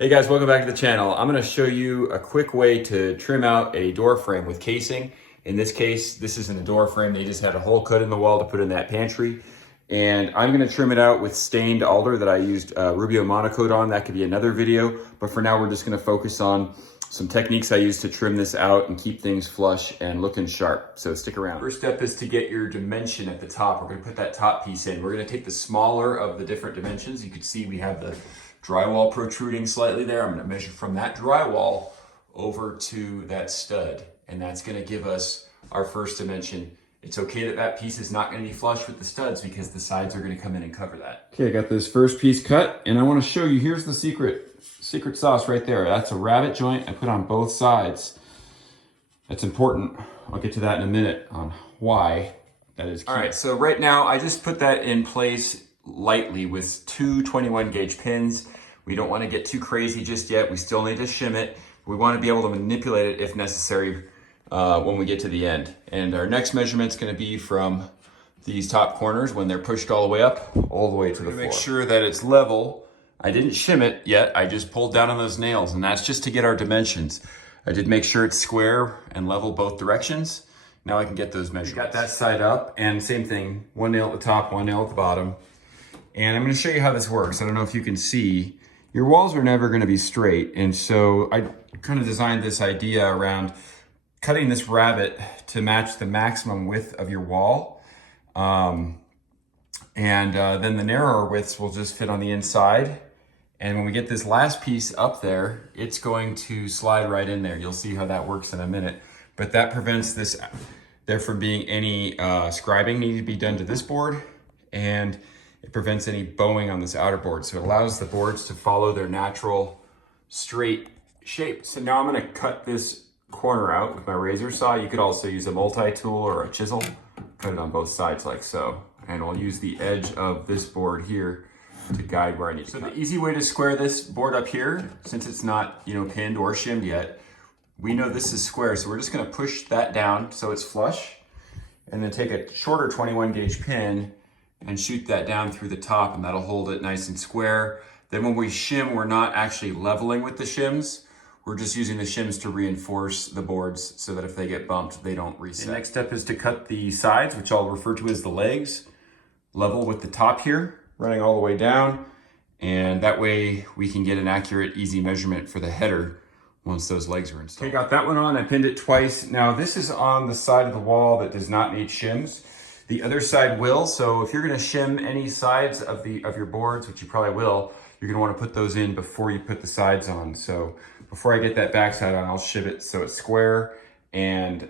Hey guys, welcome back to the channel. I'm going to show you a quick way to trim out a door frame with casing. In this case, this isn't a door frame. They just had a hole cut in the wall to put in that pantry. And I'm going to trim it out with stained alder that I used Rubio Monocoat on. That could be another video. But for now, we're just going to focus on some techniques I use to trim this out and keep things flush and looking sharp. So stick around. First step is to get your dimension at the top. We're going to put that top piece in. We're going to take the smaller of the different dimensions. You can see we have the drywall protruding slightly there. I'm going to measure from that drywall over to that stud, and that's going to give us our first dimension. It's okay that that piece is not going to be flush with the studs because the sides are going to come in and cover that. Okay, I got this first piece cut, and I want to show you, here's the secret sauce right there. That's a rabbet joint I put on both sides. That's important. I'll get to that in a minute on why that is key. All right, so right now I just put that in place lightly with two 21 gauge pins. We don't want to get too crazy just yet. We still need to shim it. We want to be able to manipulate it if necessary when we get to the end. And our next measurement is going to be from these top corners when they're pushed all the way up, all the way to the floor. Make sure that it's level. I didn't shim it yet. I just pulled down on those nails, and that's just to get our dimensions. I did make sure it's square and level both directions. Now I can get those measurements. Got that side up, and same thing, one nail at the top, one nail at the bottom. And I'm going to show you how this works. I don't know if you can see. Your walls are never going to be straight. And so I kind of designed this idea around cutting this rabbet to match the maximum width of your wall. Then the narrower widths will just fit on the inside. And when we get this last piece up there, it's going to slide right in there. You'll see how that works in a minute. But that prevents this there from being any scribing needing to be done to this board. And it prevents any bowing on this outer board. So it allows the boards to follow their natural straight shape. So now I'm going to cut this corner out with my razor saw. You could also use a multi-tool or a chisel. Cut it on both sides like so. And I'll use the edge of this board here to guide where I need to cut. So the easy way to square this board up here, since it's not, pinned or shimmed yet, we know this is square. So we're just going to push that down so it's flush, and then take a shorter 21 gauge pin and shoot that down through the top, and that'll hold it nice and square. Then when we shim, we're not actually leveling with the shims. We're just using the shims to reinforce the boards so that if they get bumped, they don't reset. The next step is to cut the sides, which I'll refer to as the legs, level with the top here, running all the way down. And that way we can get an accurate, easy measurement for the header once those legs are installed. Okay, got that one on, I pinned it twice. Now this is on the side of the wall that does not need shims. The other side will, so if you're gonna shim any sides of your boards, which you probably will, you're gonna wanna put those in before you put the sides on. So before I get that back side on, I'll shim it so it's square, and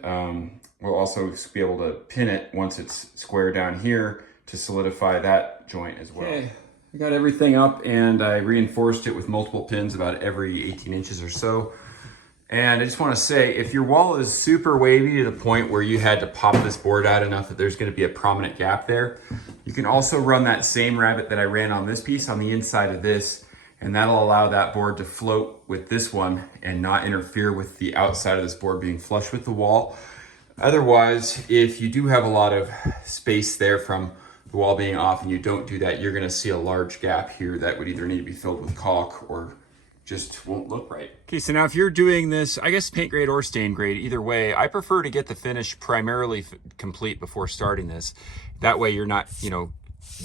we'll also be able to pin it once it's square down here to solidify that joint as well. Okay, I got everything up, and I reinforced it with multiple pins about every 18 inches or so. And I just want to say, if your wall is super wavy to the point where you had to pop this board out enough that there's going to be a prominent gap there, you can also run that same rabbet that I ran on this piece on the inside of this, and that'll allow that board to float with this one and not interfere with the outside of this board being flush with the wall. Otherwise, if you do have a lot of space there from the wall being off and you don't do that, you're going to see a large gap here that would either need to be filled with caulk or just won't look right. Okay, so now if you're doing this, I guess paint grade or stain grade, either way, I prefer to get the finish primarily complete before starting this. That way you're not,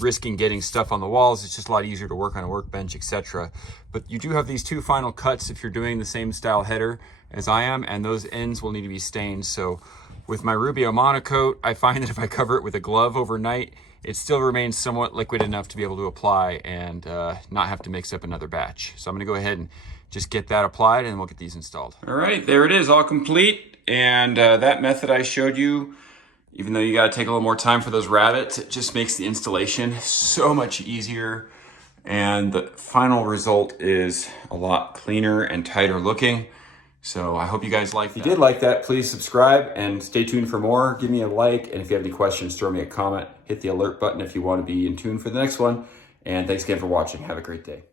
risking getting stuff on the walls. It's just a lot easier to work on a workbench, etc. But you do have these two final cuts if you're doing the same style header as I am, and those ends will need to be stained. So with my Rubio Monocoat, I find that if I cover it with a glove overnight, it still remains somewhat liquid enough to be able to apply and not have to mix up another batch. So I'm gonna go ahead and just get that applied, and we'll get these installed. All right, there it is, all complete. And that method I showed you, even though you gotta take a little more time for those rabbets, it just makes the installation so much easier. And the final result is a lot cleaner and tighter looking. So I hope you guys liked that. If you did like that, please subscribe and stay tuned for more. Give me a like, and if you have any questions, throw me a comment. Hit the alert button if you want to be in tune for the next one. And thanks again for watching. Have a great day.